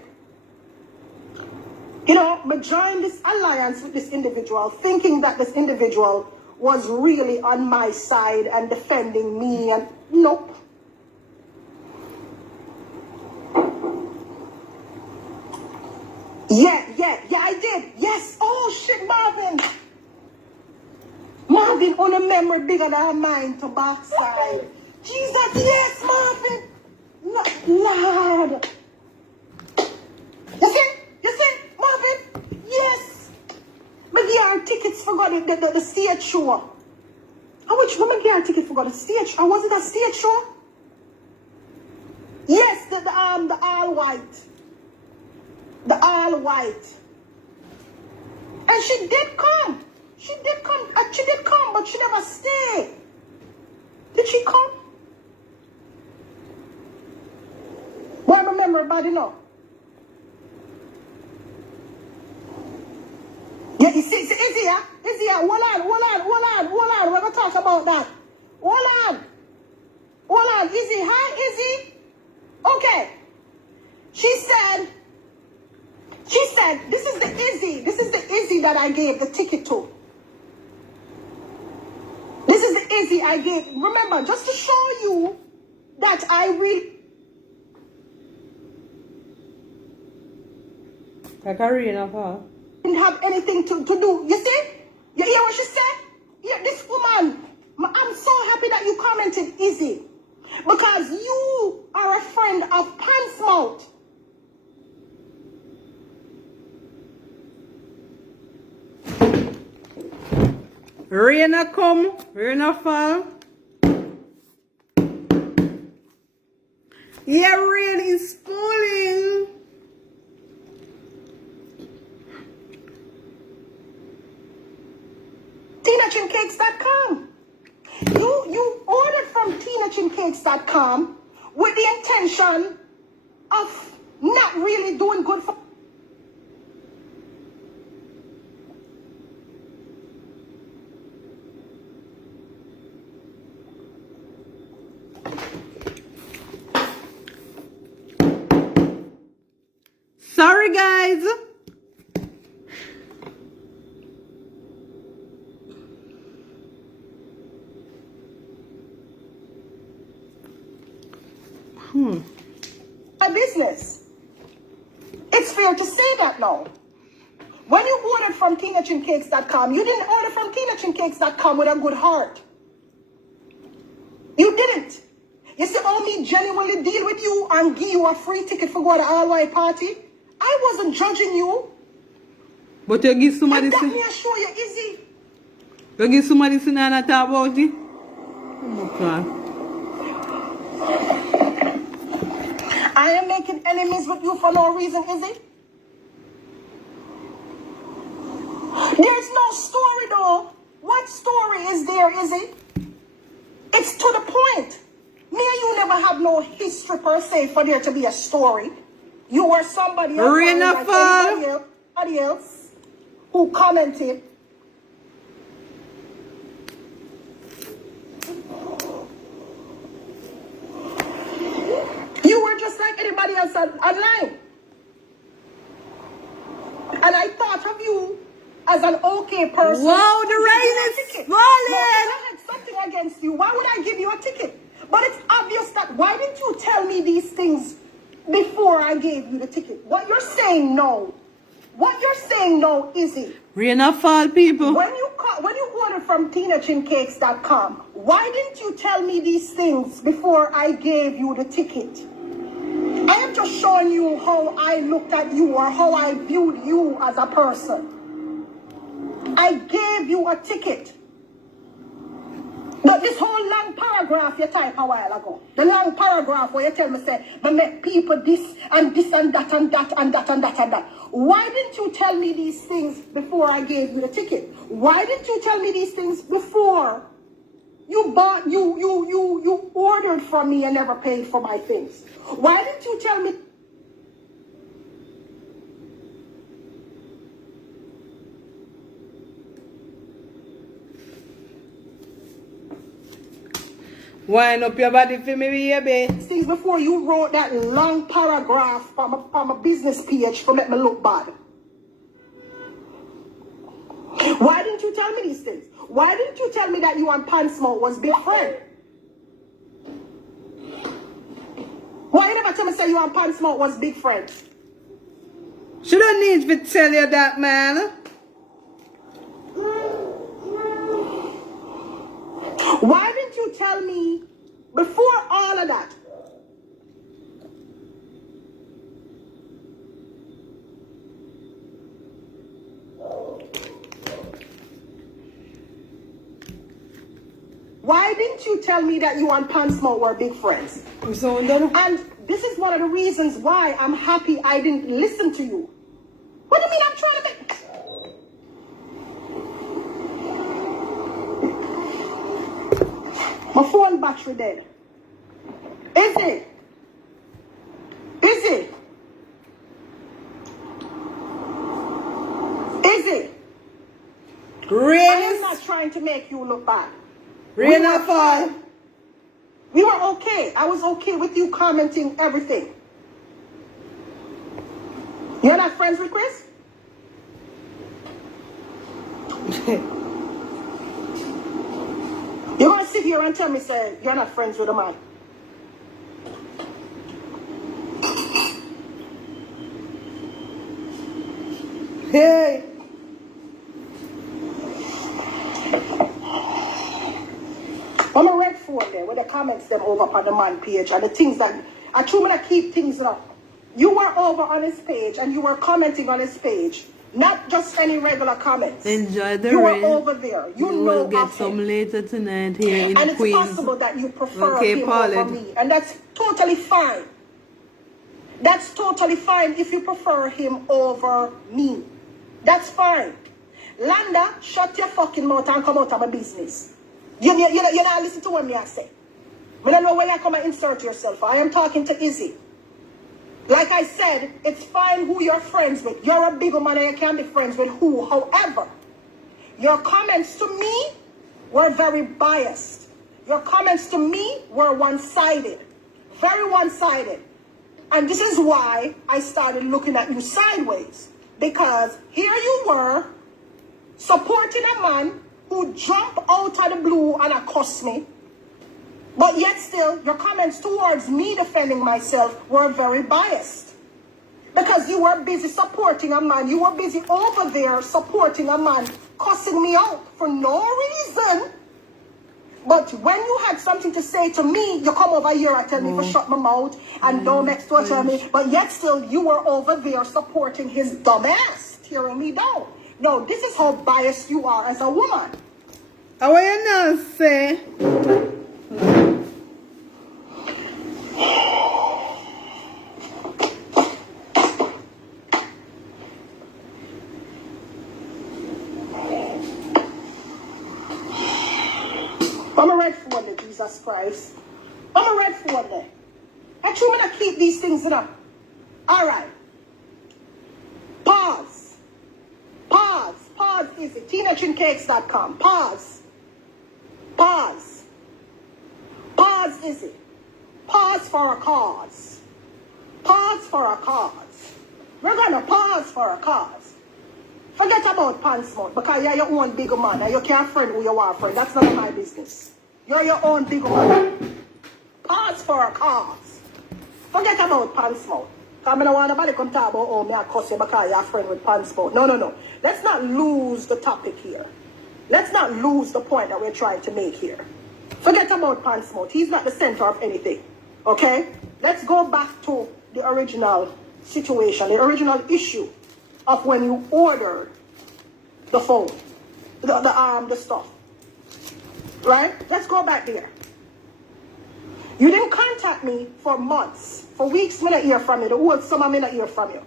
you know, I joined this alliance with this individual, thinking that this individual was really on my side and defending me, and nope. Yeah, I did. Yes. Oh, shit, Marvin. Marvin, on a memory bigger than mine to backside. Jesus, yes, Marvin. Lord. You see, Marvin? Yes. Maybe our tickets forgot the stage show. How much woman get our ticket forgot the stage? Or was it a stage show? Yes, the all white. The all white. And she did come. She did come, but she never stayed. Did she come? Boy, I remember about it now. Yeah, you see, is here? Hold on. We're going to talk about that. Hold on. Izzy, hi, Izzy. Okay. She said, this is the Izzy that I gave the ticket to. This is the Izzy I gave. Remember, just to show you that I really... didn't have anything to do. You see? You hear what she said? Yeah, this woman, I'm so happy that you commented, Izzy. Because you are a friend of Pansmouth. Rain a come, rain a fall. Yeah, rain is falling. TinaChinCakes.com. You ordered from TinaChinCakes.com with the intention of not really doing good for... Sorry, guys. business. It's fair to say that now. When you ordered from TinaChinCakes.com, you didn't order from TinaChinCakes.com with a good heart. You didn't. You see how me genuinely deal with you and give you a free ticket for going to all white party? I wasn't judging you. But you give somebody... And that me assure you, easy. You give somebody sin and talk about it? Oh my God. I am making enemies with you for no reason, is it? There's no story though. What story is there, is it? It's to the point. Me and you never have no history per se for there to be a story. You were somebody else, like anybody else who commented. You were just like anybody else online. And I thought of you as an okay person. Wow, the rain is falling. Now, if I had something against you, why would I give you a ticket? But it's obvious that why didn't you tell me these things before I gave you the ticket? What you're saying no. What you're saying no, is it? Rain or fall, people. When you ordered from TinaChinCakes.com, why didn't you tell me these things before I gave you the ticket? I am just showing you how I looked at you or how I viewed you as a person. I gave you a ticket. But this whole long paragraph you type a while ago, the long paragraph where you tell me, say, but make people this and this and that and that and that and that and that. Why didn't you tell me these things before I gave you the ticket? Why didn't you tell me these things before you ordered from me and never paid for my things? Why didn't you tell me? Wind up your body for me, baby. Things before you wrote that long paragraph on my business page for make me look bad. Why didn't you tell me these things? Why didn't you tell me that you and Pan Smoke was big friend? Why you never tell me say you and Pan Smoke was big friends? Shouldn't need to tell you that, man. Why didn't you tell me before all of that? Why didn't you tell me that you and Pan Smoke were big friends? And this is one of the reasons why I'm happy I didn't listen to you. What do you mean I'm trying to make... My phone battery dead. Is it? Is it? Is it? Rain I am is... not trying to make you look bad. Rain or fall. We were okay. I was okay with you commenting everything. You're not friends with Chris? You're going to sit here and tell me, say, you're not friends with a man. Hey. I'm a red phone there with the comments them over on the man page and the things that I try to keep things up. You were over on his page and you were commenting on his page. Not just any regular comments. Enjoy the you rain. You were over there. You know will get of some him. later tonight here in And Queens. it's possible that you prefer Okay, him Paulette. over me. And that's totally fine. That's totally fine if you prefer him over me. That's fine. Landa, shut your fucking mouth and come out of my business. You not listen to what me I say. I don't know where you come and insert yourself. I am talking to Izzy. Like I said, it's fine who you're friends with. You're a big man and you can be friends with who. However, your comments to me were very biased. Your comments to me were one-sided. Very one-sided. And this is why I started looking at you sideways. Because here you were supporting a man who jumped out of the blue and accosted me. But yet still, your comments towards me defending myself were very biased. Because you were busy supporting a man. You were busy over there supporting a man, cussing me out for no reason. But when you had something to say to me, you come over here and tell me to shut my mouth and don't next door tell me. But yet still, you were over there supporting his dumb ass, tearing me down. No, this is how biased you are as a woman. How will you now say? I'm a red phone there, Jesus Christ. I'm a red phone there. I try to keep these things up. Alright. Pause. Pause. Pause is it. TeenageandCakes.com. Pause. Pause. Pause is it. Pause for a cause. Pause for a cause. We're gonna pause for a cause. Forget about pants mouth because you're your own big man and you can't friend who you are friend. That's none of my business. You're your own big man. Pause for a cause. Forget about pants mouth. Because I don't want nobody come talk about, oh, me I cuss you because you're a friend with pants mouth. No, no, no. Let's not lose the topic here. Let's not lose the point that we're trying to make here. Forget about pants mouth. He's not the center of anything. Okay? Let's go back to the original situation, the original issue of when you ordered the phone, the stuff, right? Let's go back there. You didn't contact me for months, for weeks. Me not hear from you. The whole summer me not hear from you.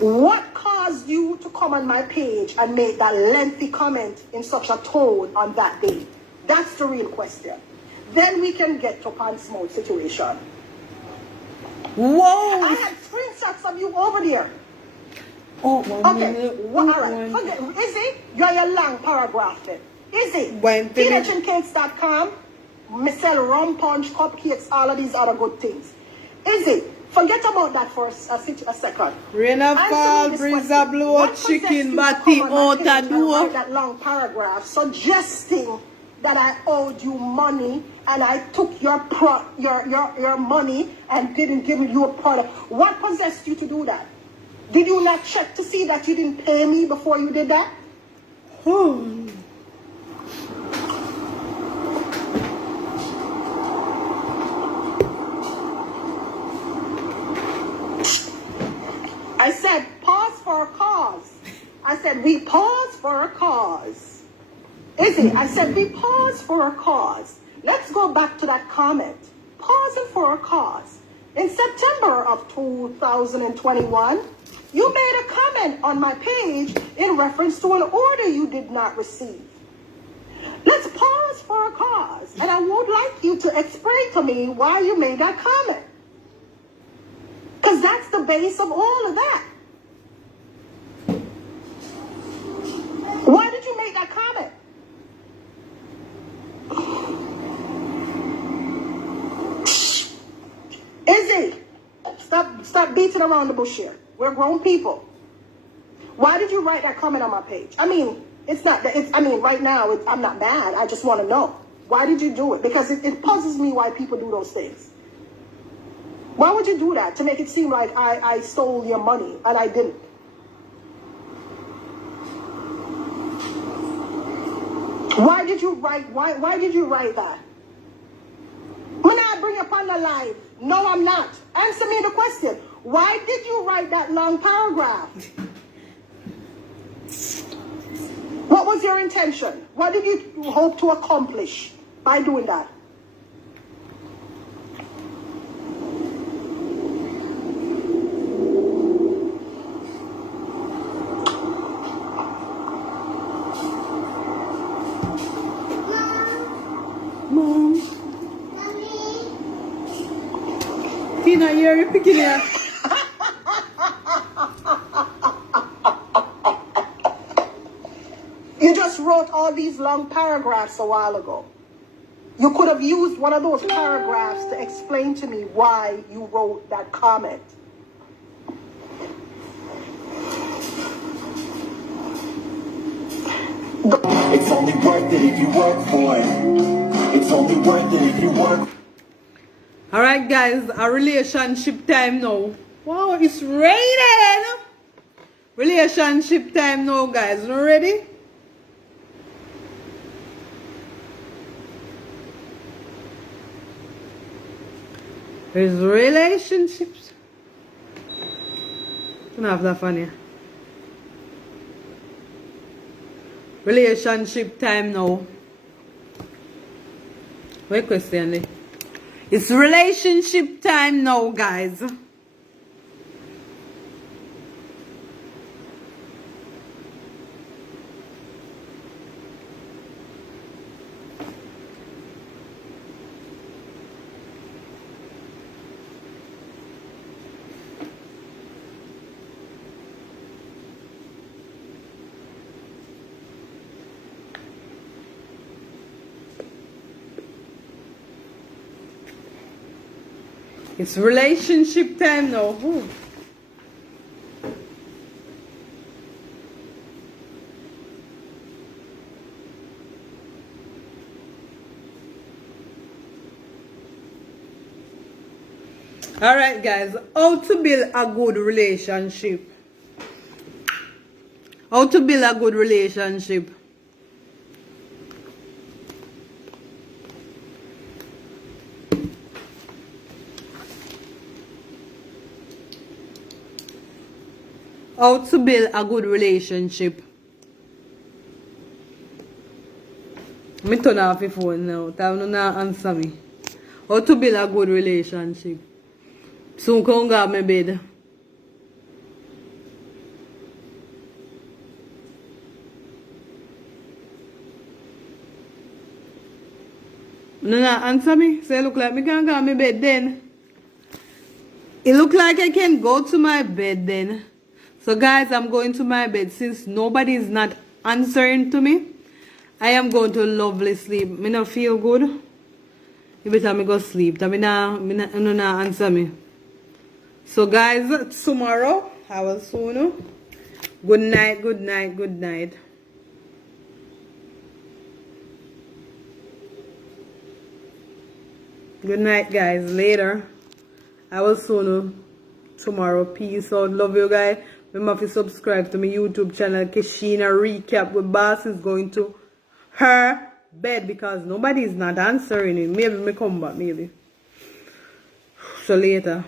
What caused you to come on my page and make that lengthy comment in such a tone on that day? That's the real question. Then we can get to pants mouth situation. Whoa! I had screenshots of you over there. Oh, okay, well, all right. Forget, is it? You're your long paragraph then. Is it? TeenageandCakes.com. Me sell rum punch, cupcakes, all of these other good things. Is it? Forget about that for a second. Rain of fall, breeze a blow, chicken batty out a door. That long paragraph suggesting that I owed you money and I took your money and didn't give you a product. What possessed you to do that? Did you not check to see that you didn't pay me before you did that? I said, pause for a cause. I said, we pause for a cause. Is it? I said, we pause for a cause. Let's go back to that comment. Pausing for a cause. In September of 2021, you made a comment on my page in reference to an order you did not receive. Let's pause for a cause. And I would like you to explain to me why you made that comment. Because that's the base of all of that. Why did you make that comment? Izzy, stop beating around the bush here. We're grown people. Why did you write that comment on my page? I mean, it's not that. Right now, I'm not mad. I just want to know. Why did you do it? Because it puzzles me why people do those things. Why would you do that? To make it seem like I stole your money, and I didn't. Why did you write that? When I bring up on the live, no, I'm not. Answer me the question. Why did you write that long paragraph? What was your intention? What did you hope to accomplish by doing that? Tina, you're picking here. You just wrote all these long paragraphs a while ago. You could have used one of those paragraphs to explain to me why you wrote that comment. It's only worth it if you work for it. It's It's only worth it if you work. Alright guys, a relationship time now. Wow, it's raining. Relationship time now guys. You ready? There's relationships. Don't have that funny. Relationship time now. What question? It's relationship time now, guys. It's relationship time now. Ooh. Alright guys, how to build a good relationship. How to build a good relationship. How to build a good relationship. Me turn off the phone now. Time no answer me. How to build a good relationship. Soon come go my bed. No answer me. Say look like me can go my bed then. It look like I can go to my bed then. So guys, I'm going to my bed since nobody is not answering to me. I am going to lovely sleep. Me not feel good. You better me go sleep. Me no answer me. So guys, tomorrow I will soon. Good night, good night, good night. Good night guys. Later. I will soon tomorrow. Peace out. Love you guys. Remember to subscribe to my YouTube channel, Keshina Recap, where boss is going to her bed because nobody is not answering it. Maybe me come back, maybe. So later.